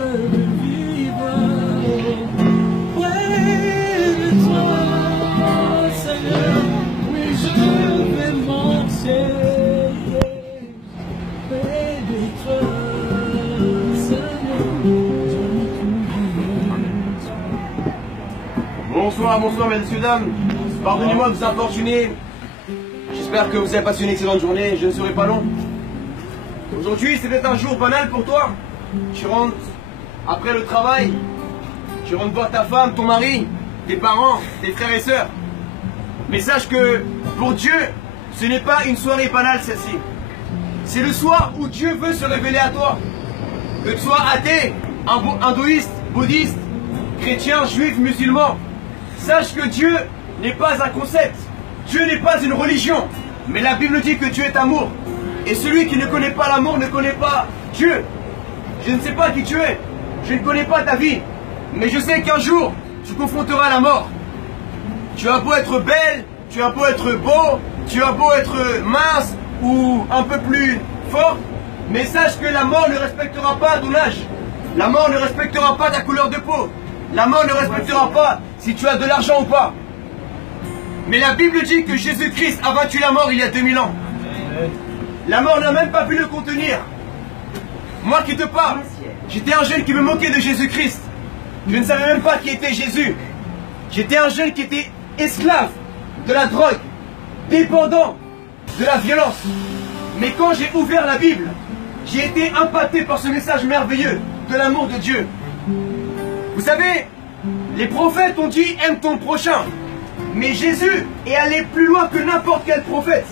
je veux vivre près de toi, Seigneur. Oui, je vais marcher près de toi, Seigneur. Bonsoir, bonsoir, messieurs, dames. Pardonnez-moi de vous importuner. J'espère que vous avez passé une excellente journée. Je ne serai pas long. Aujourd'hui, c'est peut-être un jour banal pour toi. Tu rentres après le travail. Tu rentres voir ta femme, ton mari, tes parents, tes frères et sœurs. Mais sache que pour Dieu, ce n'est pas une soirée banale celle-ci. C'est le soir où Dieu veut se révéler à toi. Que tu sois athée, hindouiste, bouddhiste, chrétien, juif, musulman. Sache que Dieu n'est pas un concept. Dieu n'est pas une religion. Mais la Bible dit que Dieu est amour. Et celui qui ne connaît pas l'amour ne connaît pas Dieu. Je ne sais pas qui tu es. Je ne connais pas ta vie. Mais je sais qu'un jour, tu confronteras la mort. Tu as beau être belle, tu as beau être beau, tu as beau être mince ou un peu plus fort. Mais sache que la mort ne respectera pas ton âge. La mort ne respectera pas ta couleur de peau. La mort ne respectera pas si tu as de l'argent ou pas. Mais la Bible dit que Jésus-Christ a vaincu la mort il y a 2000 ans. La mort n'a même pas pu le contenir. Moi qui te parle, j'étais un jeune qui me moquait de Jésus-Christ. Je ne savais même pas qui était Jésus. J'étais un jeune qui était esclave de la drogue, dépendant de la violence. Mais quand j'ai ouvert la Bible, j'ai été impacté par ce message merveilleux de l'amour de Dieu. Vous savez, les prophètes ont dit « aime ton prochain ». Mais Jésus est allé plus loin que n'importe quel prophète.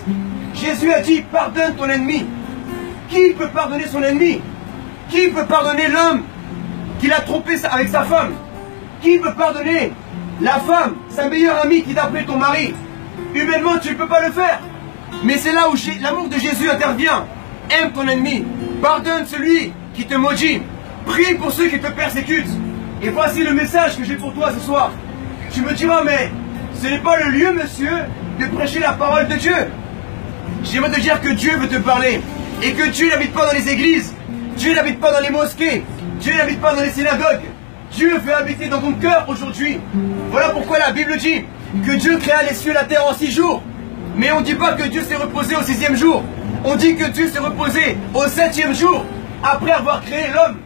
Jésus a dit « pardonne ton ennemi ». Qui peut pardonner son ennemi? Qui peut pardonner l'homme qui l'a trompé avec sa femme? Qui peut pardonner la femme, sa meilleure amie qui t'a appelé ton mari? Humainement, tu ne peux pas le faire. Mais c'est là où l'amour de Jésus intervient. Aime ton ennemi. Pardonne celui qui te maudit. Prie pour ceux qui te persécutent. Et voici le message que j'ai pour toi ce soir. Tu me diras, mais ce n'est pas le lieu, monsieur, de prêcher la parole de Dieu. J'aimerais te dire que Dieu veut te parler. Et que Dieu n'habite pas dans les églises. Dieu n'habite pas dans les mosquées. Dieu n'habite pas dans les synagogues. Dieu veut habiter dans ton cœur aujourd'hui. Voilà pourquoi la Bible dit que Dieu créa les cieux et la terre en 6 jours. Mais on ne dit pas que Dieu s'est reposé au 6e jour. On dit que Dieu s'est reposé au 7e jour, après avoir créé l'homme.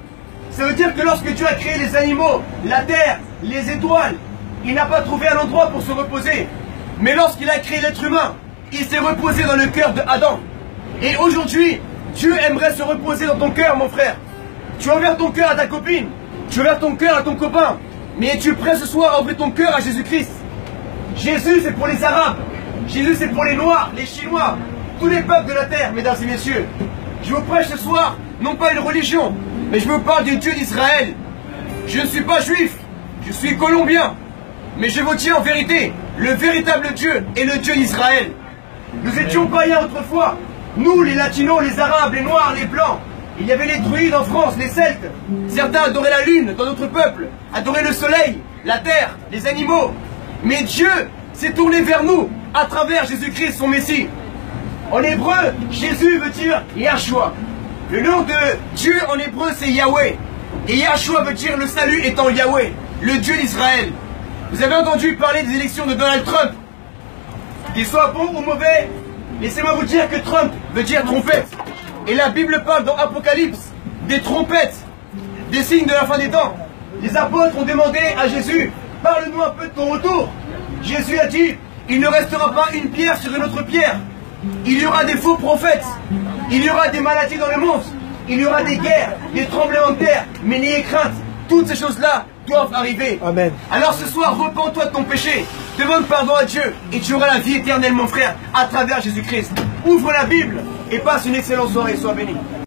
Ça veut dire que lorsque Dieu a créé les animaux, la terre, les étoiles, il n'a pas trouvé un endroit pour se reposer. Mais lorsqu'il a créé l'être humain, il s'est reposé dans le cœur de Adam. Et aujourd'hui, Dieu aimerait se reposer dans ton cœur, mon frère. Tu as ouvert ton cœur à ta copine, tu as ouvert ton cœur à ton copain, mais es-tu prêt ce soir à ouvrir ton cœur à Jésus-Christ? Jésus, c'est pour les Arabes. Jésus, c'est pour les Noirs, les Chinois, tous les peuples de la terre, mesdames et messieurs. Je vous prêche ce soir, non pas une religion, mais je vous parle du Dieu d'Israël. Je ne suis pas juif, je suis colombien. Mais je vous dis en vérité, le véritable Dieu est le Dieu d'Israël. Nous étions païens autrefois. Nous, les Latinos, les Arabes, les Noirs, les Blancs. Il y avait les druides en France, les Celtes. Certains adoraient la lune dans notre peuple, adoraient le soleil, la terre, les animaux. Mais Dieu s'est tourné vers nous à travers Jésus-Christ, son Messie. En hébreu, Jésus veut dire Yahshua. Le nom de Dieu en hébreu, c'est Yahweh. Et Yahshua veut dire le salut étant Yahweh, le Dieu d'Israël. Vous avez entendu parler des élections de Donald Trump. Qu'il soit bon ou mauvais, laissez-moi vous dire que Trump veut dire trompette. Et la Bible parle dans Apocalypse des trompettes, des signes de la fin des temps. Les apôtres ont demandé à Jésus, parle-nous un peu de ton retour. Jésus a dit, il ne restera pas une pierre sur une autre pierre. Il y aura des faux prophètes. Il y aura des maladies dans le monde. Il y aura des guerres, des tremblements de terre. Mais n'ayez crainte, toutes ces choses-là doivent arriver. Amen. Alors ce soir, repens-toi de ton péché. Demande pardon à Dieu et tu auras la vie éternelle, mon frère, à travers Jésus-Christ. Ouvre la Bible et passe une excellente soirée. Sois béni.